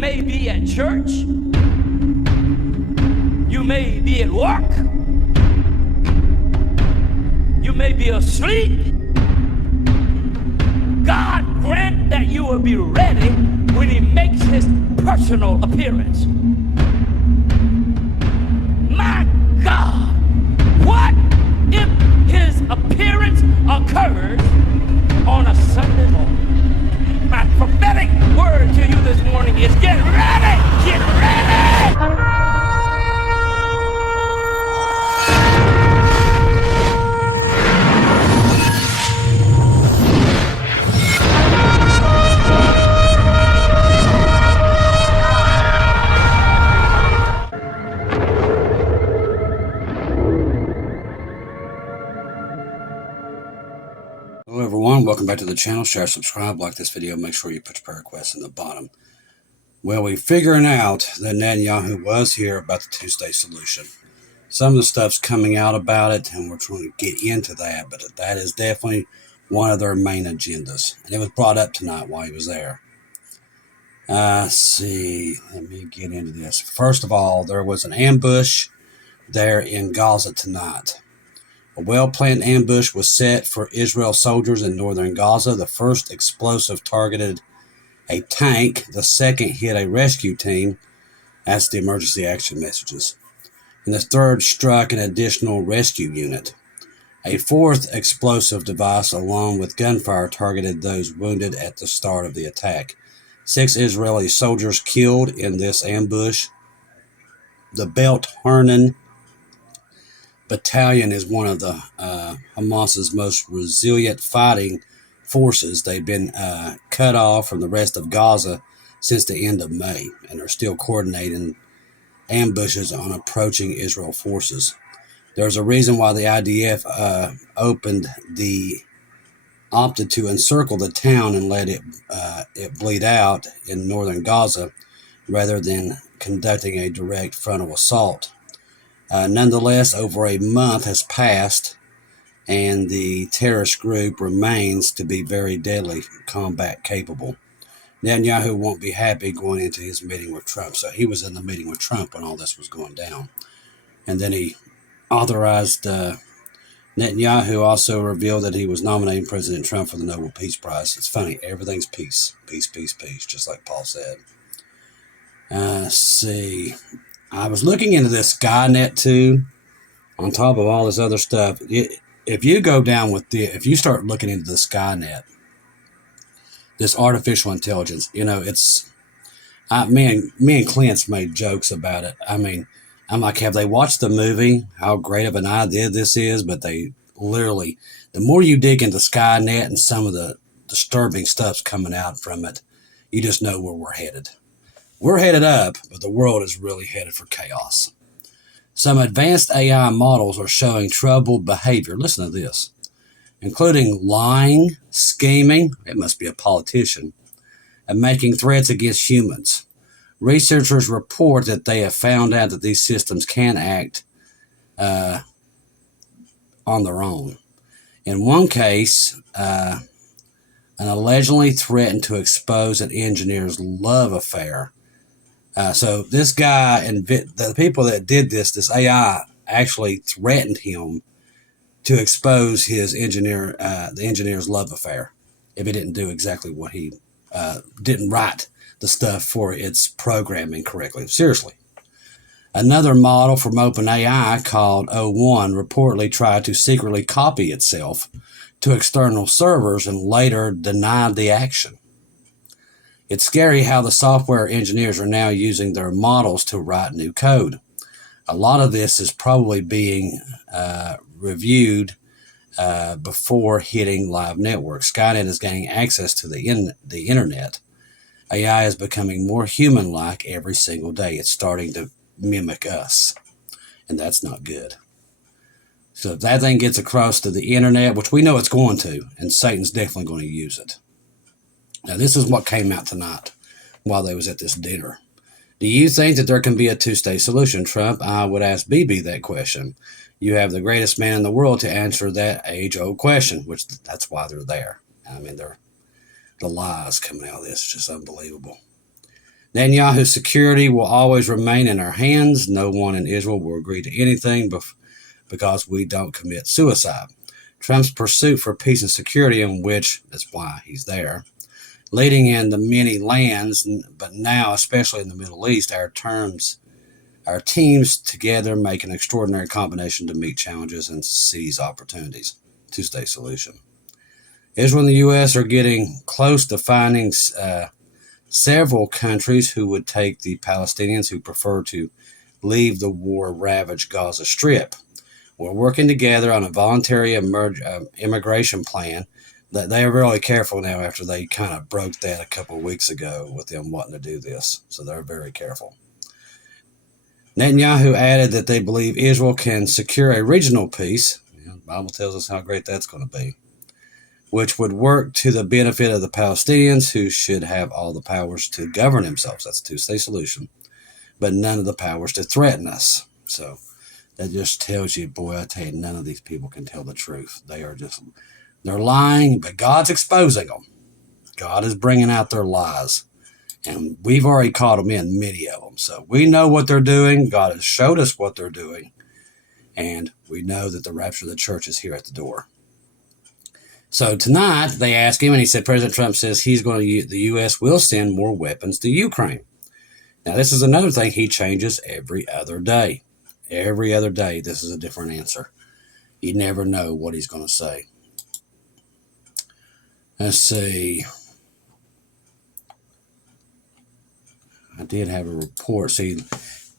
may be at church. You may be at work. You may be asleep. God grant that you will be ready when he makes his personal appearance. My God, what if his appearance occurs on a Sunday morning? My prophetic word to you this morning is get ready! Get ready! Hello everyone, welcome back to the channel. Share, subscribe, like this video, make sure you put your prayer requests in the bottom. Well, we're figuring out that Netanyahu was here about the two-state solution. Some of the stuff's coming out about it, and we're trying to get into that, but that is definitely one of their main agendas. And it was brought up tonight while he was there. Let's see, let me get into this. First of all, there was an ambush there in Gaza tonight. A well-planned ambush was set for Israel soldiers in northern Gaza. The first explosive targeted a tank. The second hit a rescue team. That's the emergency action messages. And the third struck an additional rescue unit. A fourth explosive device, along with gunfire, targeted those wounded at the start of the attack. 6 Israeli soldiers killed in this ambush. The Belt Harnan Battalion is one of the Hamas's most resilient fighting forces. They've been cut off from the rest of Gaza since the end of May, and are still coordinating ambushes on approaching Israel forces. There's a reason why the IDF opted to encircle the town and let it bleed out in northern Gaza, rather than conducting a direct frontal assault. Nonetheless, over a month has passed, and the terrorist group remains to be very deadly combat capable. Netanyahu won't be happy going into his meeting with Trump. So he was in the meeting with Trump when all this was going down. And then he authorized, Netanyahu also revealed that he was nominating President Trump for the Nobel Peace Prize. It's funny, everything's peace. Peace, peace, peace, just like Paul said. Let's see. I was looking into this Skynet too, on top of all this other stuff. If you go down with if you start looking into the Skynet, this artificial intelligence, you know, me and Clint's made jokes about it. I mean, I'm like, have they watched the movie? How great of an idea this is? But they literally, the more you dig into Skynet and some of the disturbing stuff's coming out from it, you just know where we're headed. We're headed up, but the world is really headed for chaos. Some advanced AI models are showing troubled behavior. Listen to this. Including lying, scheming, it must be a politician, and making threats against humans. Researchers report that they have found out that these systems can act on their own. In one case, an allegedly threatened to expose an engineer's love affair. So this guy and the people that did this AI actually threatened him to expose his the engineer's love affair if he didn't do exactly what he didn't write the stuff for its programming correctly. Seriously. Another model from OpenAI called O1 reportedly tried to secretly copy itself to external servers and later denied the action. It's scary how the software engineers are now using their models to write new code. A lot of this is probably being reviewed before hitting live networks. Skynet is gaining access to the internet. AI is becoming more human-like every single day. It's starting to mimic us, and that's not good. So if that thing gets across to the internet, which we know it's going to, and Satan's definitely going to use it. Now, this is what came out tonight while they was at this dinner. Do you think that there can be a two-state solution, Trump? I would ask BB that question. You have the greatest man in the world to answer that age-old question, which that's why they're there. I mean, the lies coming out of this is just unbelievable. Netanyahu's security will always remain in our hands. No one in Israel will agree to anything because we don't commit suicide. Trump's pursuit for peace and security, in which that's why he's there, leading into many lands, but now, especially in the Middle East, our teams together make an extraordinary combination to meet challenges and seize opportunities. Two-state solution. Israel and the U.S. are getting close to finding several countries who would take the Palestinians who prefer to leave the war-ravaged Gaza Strip. We're working together on a voluntary immigration plan. They are really careful now after they kind of broke that a couple of weeks ago with them wanting to do this. So they're very careful. Netanyahu added that they believe Israel can secure a regional peace. The Bible tells us how great that's going to be, which would work to the benefit of the Palestinians, who should have all the powers to govern themselves. That's a two-state solution, but none of the powers to threaten us. So that just tells you, boy, I tell you, none of these people can tell the truth. They're lying, but God's exposing them. God is bringing out their lies. And we've already caught them in, many of them. So we know what they're doing. God has showed us what they're doing. And we know that the rapture of the church is here at the door. So tonight, they asked him, and he said, President Trump says the U.S. will send more weapons to Ukraine. Now, this is another thing he changes every other day. Every other day, this is a different answer. You never know what he's going to say. Let's see. I did have a report. See,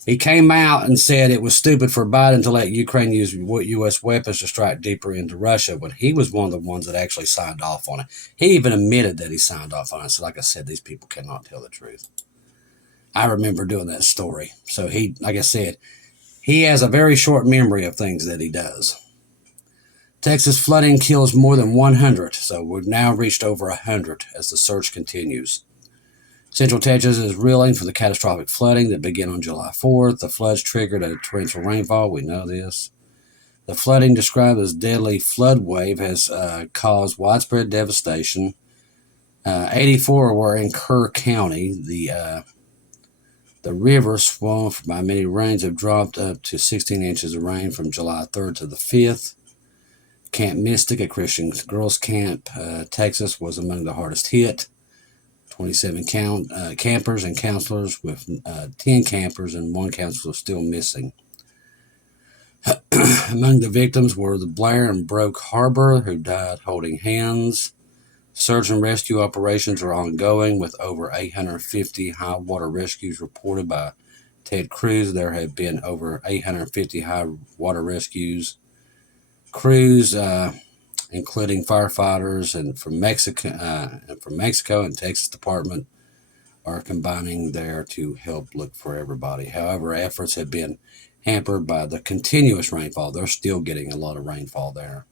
he came out and said it was stupid for Biden to let Ukraine use U.S. weapons to strike deeper into Russia, but he was one of the ones that actually signed off on it. He even admitted that he signed off on it. So like I said, these people cannot tell the truth. I remember doing that story. So he, like I said, he has a very short memory of things that he does. Texas flooding kills more than 100, so we've now reached over 100 as the search continues. Central Texas is reeling from the catastrophic flooding that began on July 4th. The floods triggered a torrential rainfall. We know this. The flooding, described as deadly flood wave, has caused widespread devastation. 84 were in Kerr County. The river, swamped by many rains, have dropped up to 16 inches of rain from July 3rd to the 5th. Camp Mystic, a Christian girls' camp, Texas, was among the hardest hit. 27 campers and counselors, with 10 campers and 1 counselor still missing. Among the victims were the Blair and Broke Harbor, who died holding hands. Search and rescue operations are ongoing, with over 850 high water rescues reported by Ted Cruz. There have been over 850 high water rescues. Crews, including firefighters and from Mexico and Texas Department, are combining there to help look for everybody. However, efforts have been hampered by the continuous rainfall. They're still getting a lot of rainfall there.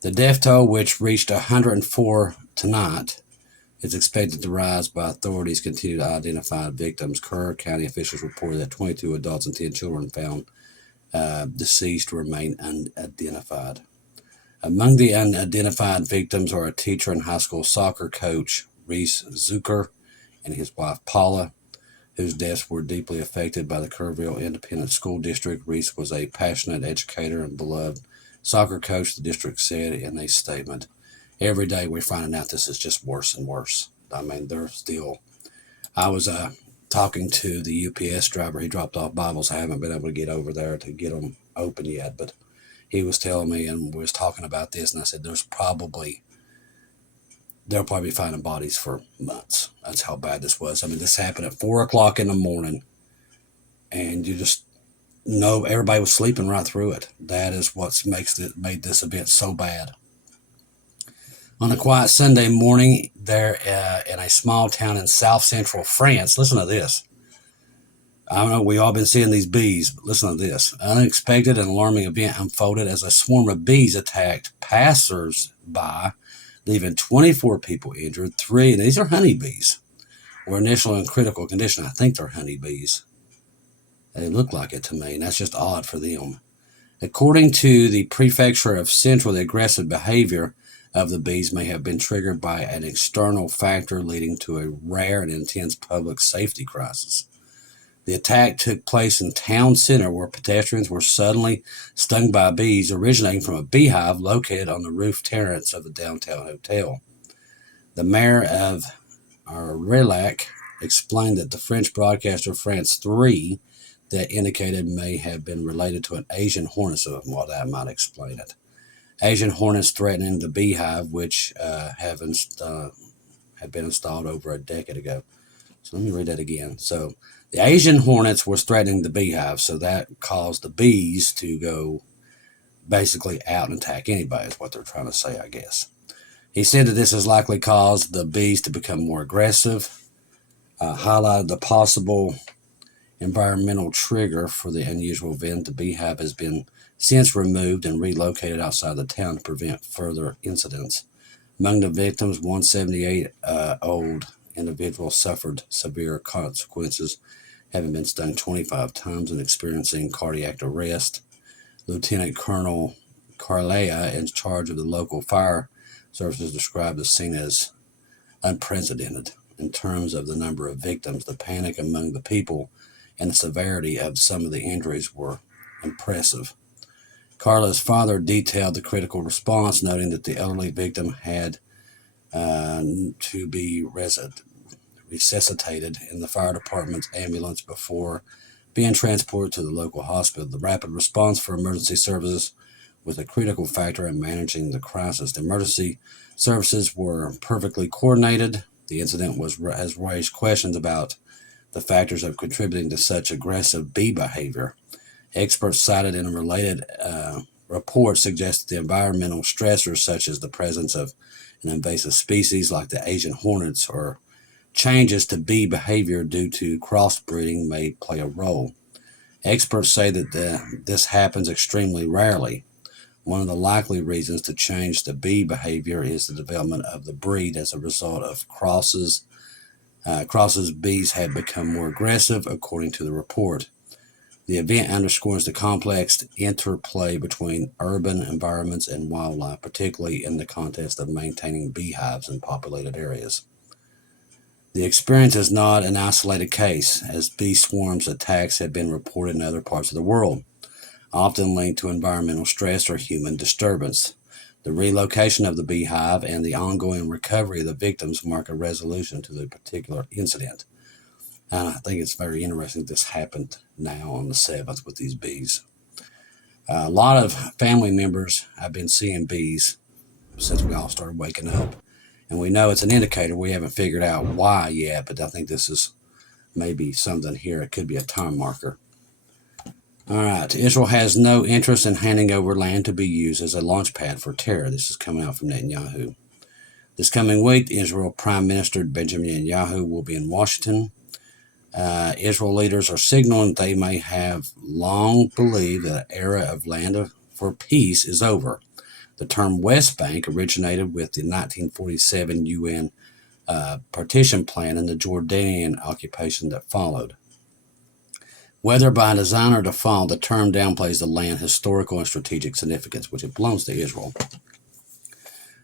The death toll, which reached 104 tonight, is expected to rise by authorities continue to identify victims. Kerr County officials reported that 22 adults and 10 children found deceased remain unidentified. Among the unidentified victims are a teacher and high school soccer coach, Reese Zucker, and his wife, Paula, whose deaths were deeply affected by the Kerrville Independent School District. Reese was a passionate educator and beloved soccer coach, the district said in a statement. Every day we're finding out this is just worse and worse. I mean, I was talking to the UPS driver. He dropped off Bibles. I haven't been able to get over there to get them open yet, but he was telling me and was talking about this, and I said, they'll probably be finding bodies for months. That's how bad this was. I mean, this happened at 4 o'clock in the morning, and you just know everybody was sleeping right through it. That is what made this event so bad. On a quiet Sunday morning there in a small town in south central France, listen to this. I don't know, we all been seeing these bees, but listen to this. An unexpected and alarming event unfolded as a swarm of bees attacked passers-by, leaving 24 people injured. 3, and these are honeybees, were initially in critical condition. I think they're honeybees. They look like it to me, and that's just odd for them. According to the prefecture of Central, the aggressive behavior of the bees may have been triggered by an external factor leading to a rare and intense public safety crisis. The attack took place in town center where pedestrians were suddenly stung by bees originating from a beehive located on the roof terrace of the downtown hotel. The mayor of Relac explained that the French broadcaster France 3 that indicated may have been related to an Asian hornet, so well, that might explain it. Asian hornets threatening the beehive, which had been installed over a decade ago. So let me read that again. So the Asian hornets was threatening the beehive, so that caused the bees to go basically out and attack anybody, is what they're trying to say, I guess. He said that this has likely caused the bees to become more aggressive, highlighted the possible environmental trigger for the unusual event. The beehive has been since removed and relocated outside the town to prevent further incidents. Among the victims, one 78-old individual suffered severe consequences, having been stung 25 times and experiencing cardiac arrest. Lieutenant Colonel Carlea, in charge of the local fire services, described the scene as unprecedented in terms of the number of victims. The panic among the people and the severity of some of the injuries were impressive. Carla's father detailed the critical response, noting that the elderly victim had to be resuscitated in the fire department's ambulance before being transported to the local hospital. The rapid response for emergency services was a critical factor in managing the crisis. The emergency services were perfectly coordinated. The incident has raised questions about the factors of contributing to such aggressive bee behavior. Experts cited in a related report suggested the environmental stressors, such as the presence of an invasive species like the Asian hornets or changes to bee behavior due to crossbreeding, may play a role. Experts say that this happens extremely rarely. One of the likely reasons to change the bee behavior is the development of the breed as a result of crosses. Bees have become more aggressive, according to the report. The event underscores the complex interplay between urban environments and wildlife, particularly in the context of maintaining beehives in populated areas. The experience is not an isolated case, as bee swarms attacks have been reported in other parts of the world, often linked to environmental stress or human disturbance. The relocation of the beehive and the ongoing recovery of the victims mark a resolution to the particular incident. And I think it's very interesting this happened now on the 7th with these bees. A lot of family members have been seeing bees since we all started waking up. And we know it's an indicator. We haven't figured out why yet, but I think this is maybe something here. It could be a time marker. All right. Israel has no interest in handing over land to be used as a launch pad for terror. This is coming out from Netanyahu. This coming week, Israel Prime Minister Benjamin Netanyahu will be in Washington. Israel leaders are signaling they may have long believed that the era of land for peace is over. The term West Bank originated with the 1947 UN partition plan and the Jordanian occupation that followed. Whether by design or default, the term downplays the land's historical and strategic significance, which it belongs to Israel.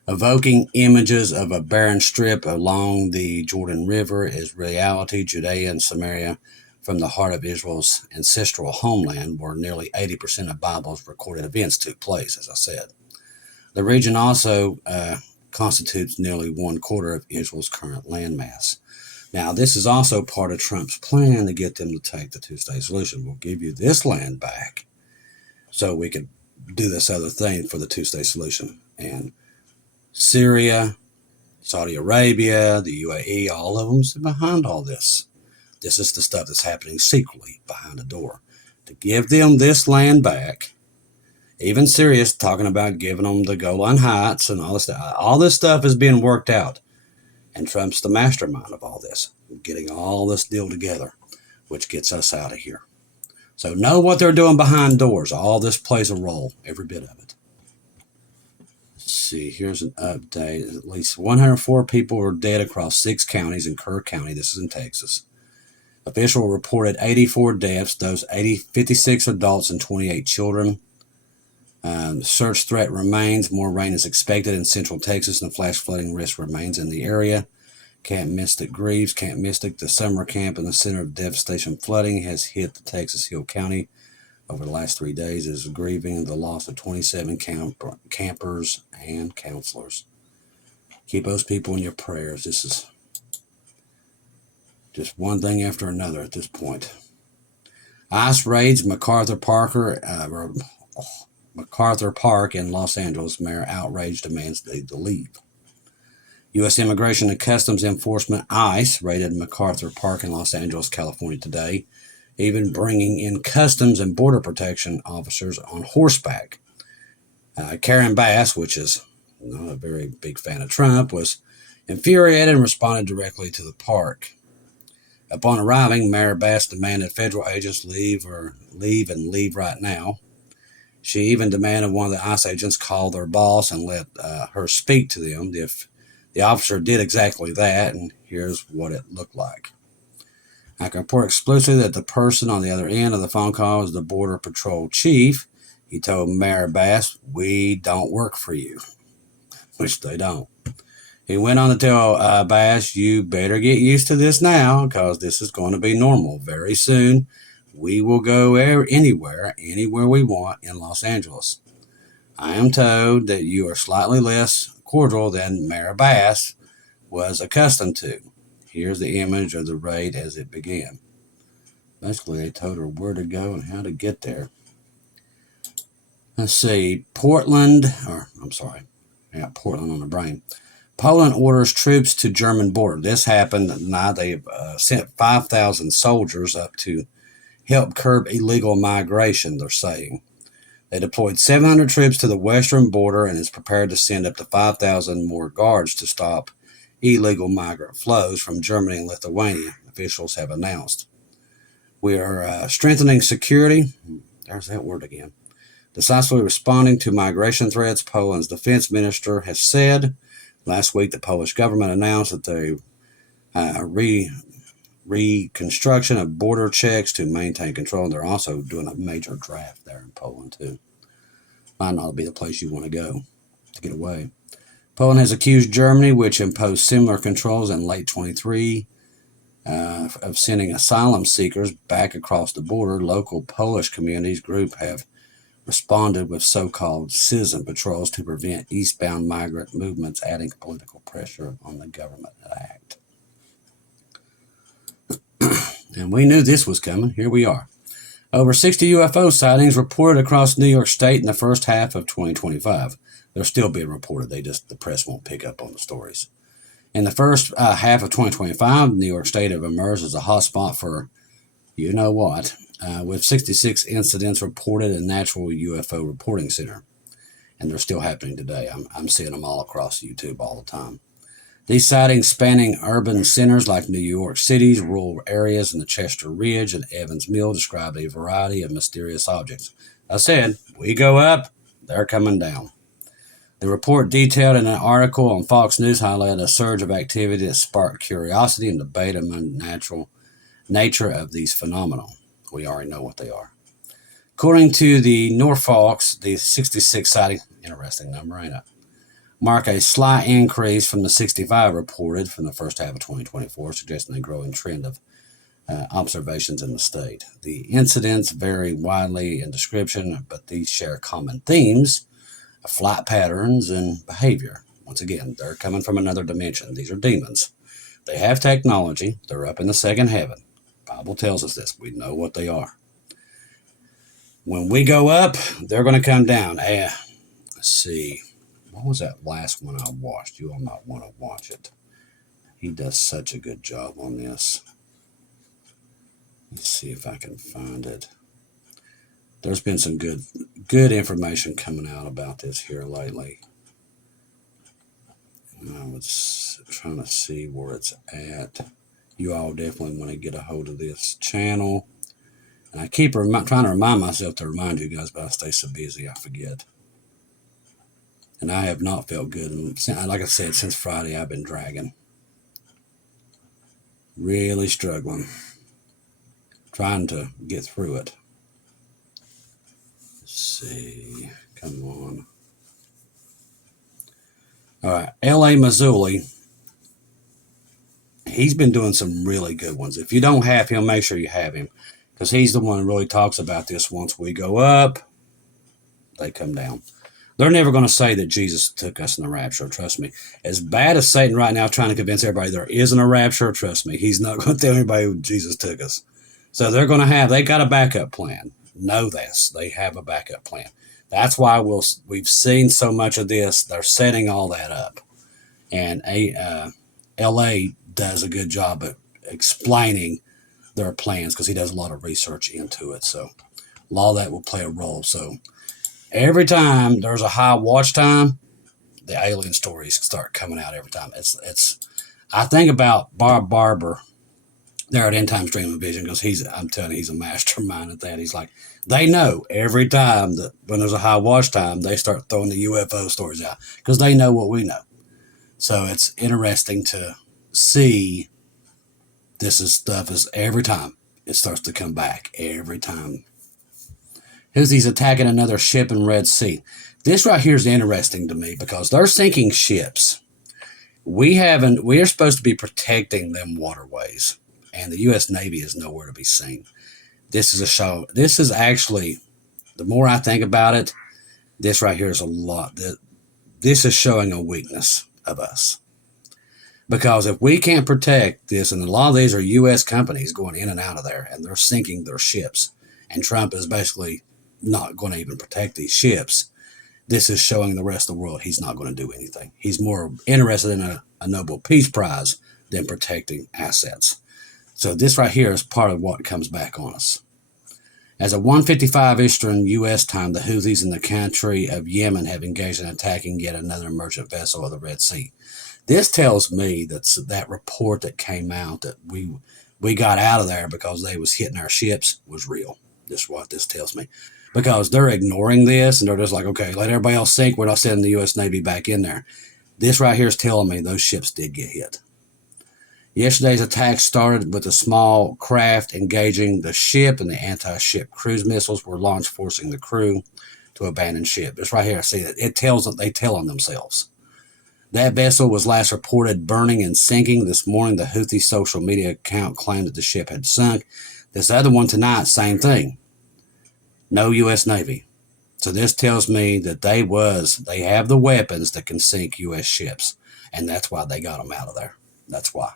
Evoking images of a barren strip along the Jordan River is reality. Judea and Samaria, from the heart of Israel's ancestral homeland, where nearly 80% of Bible's recorded events took place, as I said. The region also constitutes nearly 1/4 of Israel's current landmass. Now, this is also part of Trump's plan to get them to take the two-state solution. We'll give you this land back so we could do this other thing for the two-state solution. And Syria, Saudi Arabia, the UAE, all of them are behind all this. This is the stuff that's happening secretly behind the door. To give them this land back, even Syria is talking about giving them the Golan Heights and all this stuff. All this stuff is being worked out. And Trump's the mastermind of all this, getting all this deal together, which gets us out of here. So know what they're doing behind doors. All this plays a role, every bit of it. Let's see, here's an update. At least 104 people are dead across 6 counties in Kerr County. This is in Texas. Official reported 84 deaths, those 56 adults and 28 children. Search threat remains. More rain is expected in central Texas, and flash flooding risk remains in the area. Camp Mystic grieves. Camp Mystic, the summer camp in the center of devastation flooding, has hit the Texas Hill County over the last 3 days. Is grieving the loss of 27 campers and counselors. Keep those people in your prayers. This is just one thing after another at this point. ICE raids MacArthur Park in Los Angeles. Mayor outraged, demands they leave. U.S. Immigration and Customs Enforcement, ICE, raided MacArthur Park in Los Angeles, California today, even bringing in Customs and Border Protection officers on horseback. Karen Bass, which is not a very big fan of Trump, was infuriated and responded directly to the park. Upon arriving, Mayor Bass demanded federal agents leave right now. She even demanded one of the ICE agents call their boss and let her speak to them. The officer did exactly that, and here's what it looked like. I can report exclusively that the person on the other end of the phone call is the Border Patrol chief. He told Mayor Bass, "We don't work for you," which they don't. He went on to tell Bass, "You better get used to this now, because this is going to be normal. Very soon, we will go anywhere we want in Los Angeles. I am told that you are slightly less cordial than Mayor Bass was accustomed to. Here's the image of the raid as it began." Basically, they told her where to go and how to get there. Let's see. Portland on the brain. Poland orders troops to German border. This happened. Now they've sent 5,000 soldiers up to help curb illegal migration, they're saying. They deployed 700 troops to the western border and is prepared to send up to 5,000 more guards to stop illegal migrant flows from Germany and Lithuania, officials have announced. We are strengthening security. There's that word again. Decisively responding to migration threats, Poland's defense minister has said. Last week, the Polish government announced that the reconstruction of border checks to maintain control. They're also doing a major draft there in Poland, too. Might not be the place you want to go to get away. Poland has accused Germany, which imposed similar controls in late 23, of sending asylum seekers back across the border. Local Polish communities group have responded with so-called citizen patrols to prevent eastbound migrant movements, adding political pressure on the government to act. And we knew this was coming. Here we are. Over 60 UFO sightings reported across New York State in the first half of 2025. They're still being reported. The press won't pick up on the stories. In the first half of 2025, New York State have emerged as a hotspot for you know what, with 66 incidents reported in National UFO Reporting Center. And they're still happening today. I'm seeing them all across YouTube all the time. These sightings spanning urban centers like New York City's rural areas and the Chester Ridge and Evans Mill describe a variety of mysterious objects. I said, we go up, they're coming down. The report detailed in an article on Fox News highlighted a surge of activity that sparked curiosity and debate among the natural nature of these phenomena. We already know what they are. According to the Norfolks, the 66 sightings, interesting number, ain't it? Mark a slight increase from the 65 reported from the first half of 2024, suggesting a growing trend of observations in the state. The incidents vary widely in description, but these share common themes of flight patterns and behavior. Once again, they're coming from another dimension. These are demons. They have technology. They're up in the second heaven. The Bible tells us this. We know what they are. When we go up, they're going to come down. Let's see. What was that last one I watched? You all might want to watch it. He does such a good job on this. Let's see if I can find it. There's been some good information coming out about this here lately. And I was trying to see where it's at. You all definitely want to get a hold of this channel. And I keep trying to remind myself to remind you guys, but I stay so busy I forget. And I have not felt good. And like I said, since Friday, I've been dragging. Really struggling. Trying to get through it. Let's see. Come on. All right. L.A. Mazzulli. He's been doing some really good ones. If you don't have him, make sure you have him. Because he's the one who really talks about this. Once we go up, they come down. They're never going to say that Jesus took us in the rapture. Trust me. As bad as Satan right now trying to convince everybody there isn't a rapture, trust me, he's not going to tell anybody Jesus took us. So they got a backup plan. Know this. They have a backup plan. That's why we've seen so much of this. They're setting all that up. And L.A. does a good job at explaining their plans because he does a lot of research into it. So a lot of that will play a role. So every time there's a high watch time, the alien stories start coming out every time. I think about Bob Barber there at End Times Dream and Vision because I'm telling you, he's a mastermind at that. He's like, they know every time that when there's a high watch time, they start throwing the UFO stories out because they know what we know. So it's interesting to see stuff is every time it starts to come back every time. Houthis attacking another ship in Red Sea. This right here is interesting to me because they're sinking ships. We're supposed to be protecting them waterways, and the U.S. Navy is nowhere to be seen. This is a show. This is actually, the more I think about it, this right here is a lot. This is showing a weakness of us. Because if we can't protect this, and a lot of these are U.S. companies going in and out of there, and they're sinking their ships, and Trump is basically not going to even protect these ships, this is showing the rest of the world he's not going to do anything. He's more interested in a Nobel Peace Prize than protecting assets. So this right here is part of what comes back on us. As at 1:55 Eastern U.S. time, the Houthis in the country of Yemen have engaged in attacking yet another merchant vessel of the Red Sea. This tells me that report that came out that we got out of there because they was hitting our ships was real. This is what this tells me. Because they're ignoring this and they're just like, okay, let everybody else sink. We're not sending the U.S. Navy back in there. This right here is telling me those ships did get hit. Yesterday's attack started with a small craft engaging the ship, and the anti-ship cruise missiles were launched, forcing the crew to abandon ship. This right here, I see that it tells that they tell on themselves. That vessel was last reported burning and sinking. This morning, the Houthi social media account claimed that the ship had sunk. This other one tonight, same thing. No U.S. Navy. So this tells me that they have the weapons that can sink U.S. ships. And that's why they got them out of there. That's why.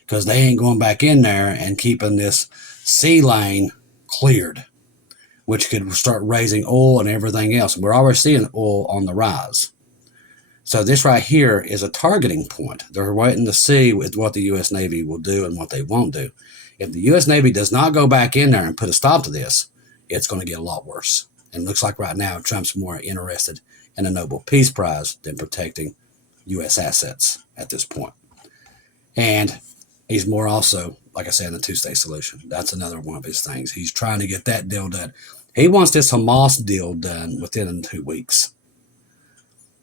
Because they ain't going back in there and keeping this sea lane cleared, which could start raising oil and everything else. We're already seeing oil on the rise. So this right here is a targeting point. They're waiting to see what the U.S. Navy will do and what they won't do. If the U.S. Navy does not go back in there and put a stop to this, it's going to get a lot worse. And it looks like right now Trump's more interested in a Nobel Peace Prize than protecting U.S. assets at this point. And he's more also, like I said, in the two-state solution. That's another one of his things. He's trying to get that deal done. He wants this Hamas deal done within 2 weeks.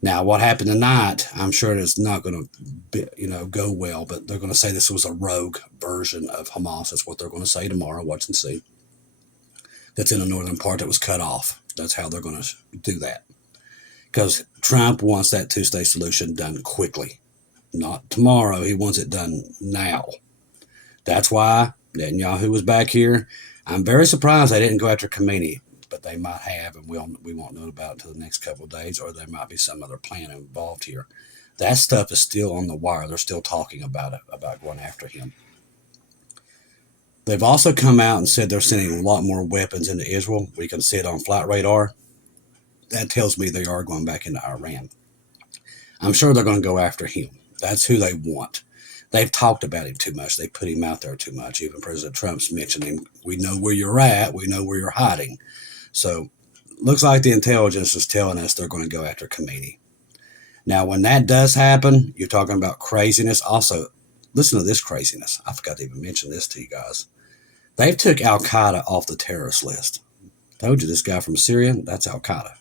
Now, what happened tonight, I'm sure it's not going to go well, but they're going to say this was a rogue version of Hamas. That's what they're going to say tomorrow. Watch and see. That's in the northern part that was cut off. That's how they're going to do that. Because Trump wants that two-state solution done quickly. Not tomorrow. He wants it done now. That's why Netanyahu was back here. I'm very surprised they didn't go after Khamenei, but they might have, and we won't know about it until the next couple of days, or there might be some other plan involved here. That stuff is still on the wire. They're still talking about it, about going after him. They've also come out and said they're sending a lot more weapons into Israel. We can see it on flight radar. That tells me they are going back into Iran. I'm sure they're going to go after him. That's who they want. They've talked about him too much. They put him out there too much. Even President Trump's mentioned him. We know where you're at. We know where you're hiding. So looks like the intelligence is telling us they're going to go after Khamenei. Now, when that does happen, you're talking about craziness. Also, listen to this craziness. I forgot to even mention this to you guys. They've took Al-Qaeda off the terrorist list. Told you this guy from Syria, that's Al-Qaeda.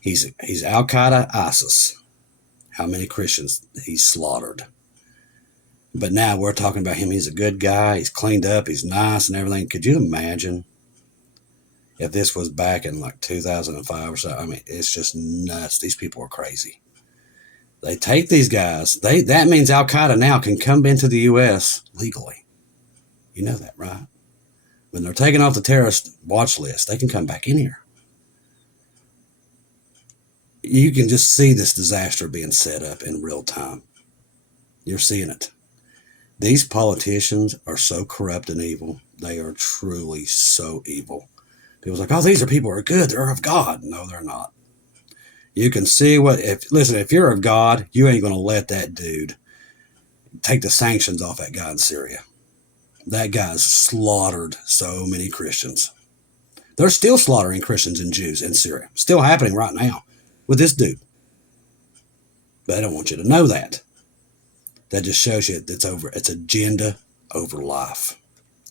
He's Al-Qaeda, ISIS. How many Christians he's slaughtered. But now we're talking about him. He's a good guy. He's cleaned up. He's nice and everything. Could you imagine if this was back in like 2005 or so. I mean, it's just nuts. These people are crazy. They take these guys. That means Al Qaeda now can come into the U.S. legally. You know that, right? When they're taken off the terrorist watch list, they can come back in here. You can just see this disaster being set up in real time. You're seeing it. These politicians are so corrupt and evil. They are truly so evil. People's like, oh, these are people who are good. They're of God. No, they're not. You can see if you're of God, you ain't going to let that dude take the sanctions off that guy in Syria. That guy's slaughtered so many Christians. They're still slaughtering Christians and Jews in Syria. Still happening right now with this dude. But I don't want you to know that. That just shows you it's agenda over life.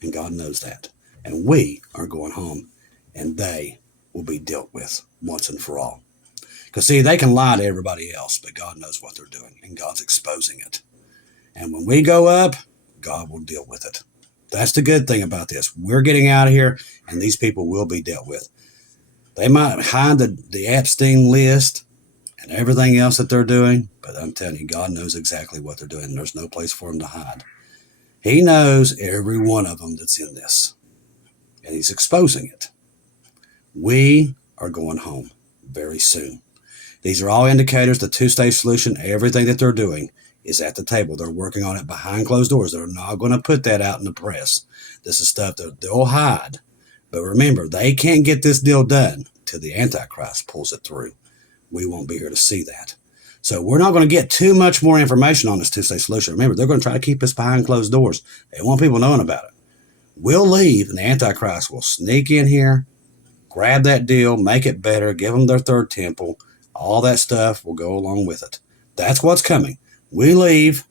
And God knows that. And we are going home, and they will be dealt with once and for all. Because, see, they can lie to everybody else, but God knows what they're doing, and God's exposing it. And when we go up, God will deal with it. That's the good thing about this. We're getting out of here, and these people will be dealt with. They might hide the Epstein list and everything else that they're doing, but I'm telling you, God knows exactly what they're doing. There's no place for them to hide. He knows every one of them that's in this, and he's exposing it. We are going home very soon. These are all indicators, the two-stage solution, everything that they're doing is at the table. They're working on it behind closed doors. They're not going to put that out in the press. This is stuff that they'll hide. But remember, they can't get this deal done till the Antichrist pulls it through. We won't be here to see that. So we're not going to get too much more information on this two-stage solution. Remember, they're going to try to keep us behind closed doors. They want people knowing about it. We'll leave, and the Antichrist will sneak in here, grab that deal, make it better, give them their third temple. All that stuff will go along with it. That's what's coming. We leave,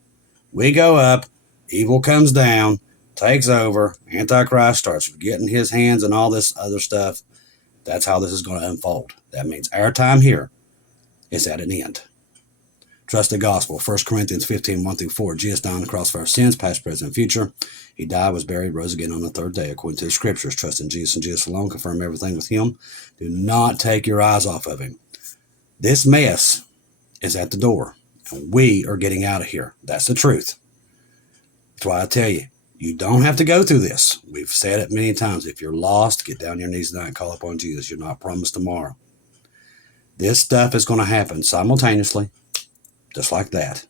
we go up, evil comes down, takes over, Antichrist starts getting his hands and all this other stuff. That's how this is going to unfold. That means our time here is at an end. Trust the gospel. 1 Corinthians 15, 1-4. Jesus died on the cross for our sins, past, present, and future. He died, was buried, rose again on the third day, according to the scriptures. Trust in Jesus and Jesus alone. Confirm everything with him. Do not take your eyes off of him. This mess is at the door, and we are getting out of here. That's the truth. That's why I tell you, you don't have to go through this. We've said it many times. If you're lost, get down on your knees tonight and call upon Jesus. You're not promised tomorrow. This stuff is going to happen simultaneously, just like that.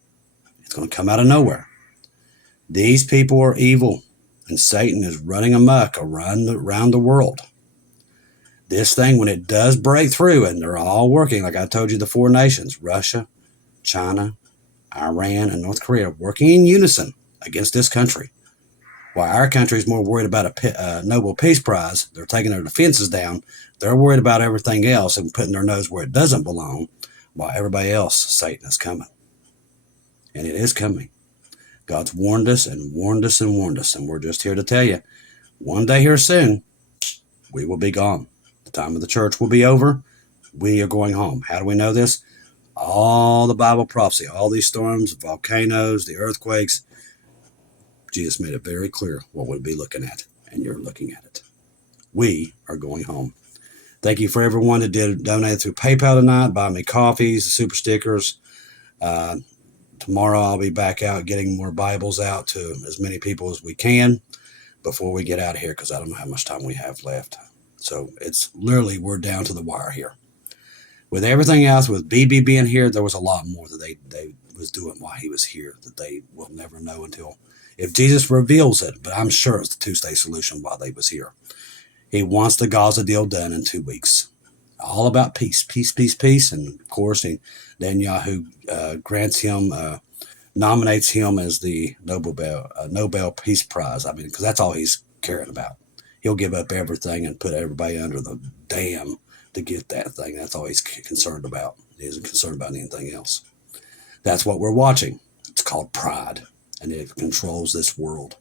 It's going to come out of nowhere. These people are evil, and Satan is running amok around the world. This thing, when it does break through, and they're all working, like I told you, the four nations, Russia, China, Iran, and North Korea, working in unison against this country. While our country is more worried about a Nobel Peace Prize, they're taking their defenses down. They're worried about everything else and putting their nose where it doesn't belong, while everybody else, Satan is coming. And it is coming. God's warned us and warned us and warned us, and we're just here to tell you, one day here soon, we will be gone. The time of the church will be over. We are going home. How do we know this? All the Bible prophecy, all these storms, volcanoes, the earthquakes, Jesus made it very clear what we'll be looking at, and you're looking at it. We are going home. Thank you for everyone that did donate through PayPal tonight, buy me coffees, the super stickers. Tomorrow I'll be back out getting more Bibles out to as many people as we can before we get out of here, because I don't know how much time we have left. So it's literally, we're down to the wire here. With everything else, with BB being here, there was a lot more that they was doing while he was here that they will never know until if Jesus reveals it. But I'm sure it's the two-stage solution while they was here. He wants the Gaza deal done in 2 weeks. All about peace, peace, peace, peace. And of course, Netanyahu grants him, nominates him as the Nobel Peace Prize. I mean, because that's all he's caring about. He'll give up everything and put everybody under the dam to get that thing. That's all he's concerned about. He isn't concerned about anything else. That's what we're watching. It's called pride, and it controls this world.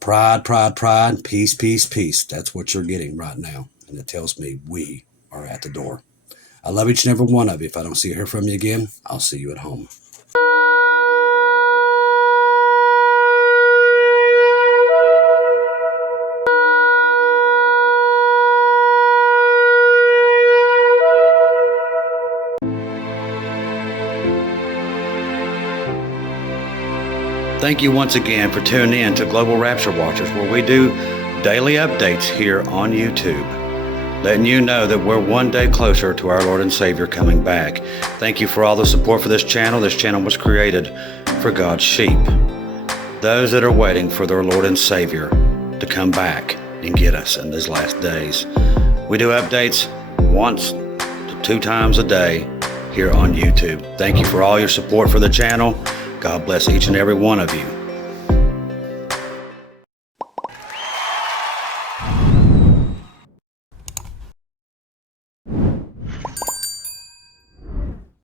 Pride, pride, pride, peace, peace, peace. That's what you're getting right now. And it tells me we are at the door. I love each and every one of you. If I don't see or hear from you again, I'll see you at home. Thank you once again for tuning in to Global Rapture Watchers, where we do daily updates here on YouTube, letting you know that we're one day closer to our Lord and Savior coming back. Thank you for all the support for this channel. This channel was created for God's sheep, those that are waiting for their Lord and Savior to come back and get us in these last days. We do updates once to 2 times a day here on YouTube. Thank you for all your support for the channel. God bless each and every one of you.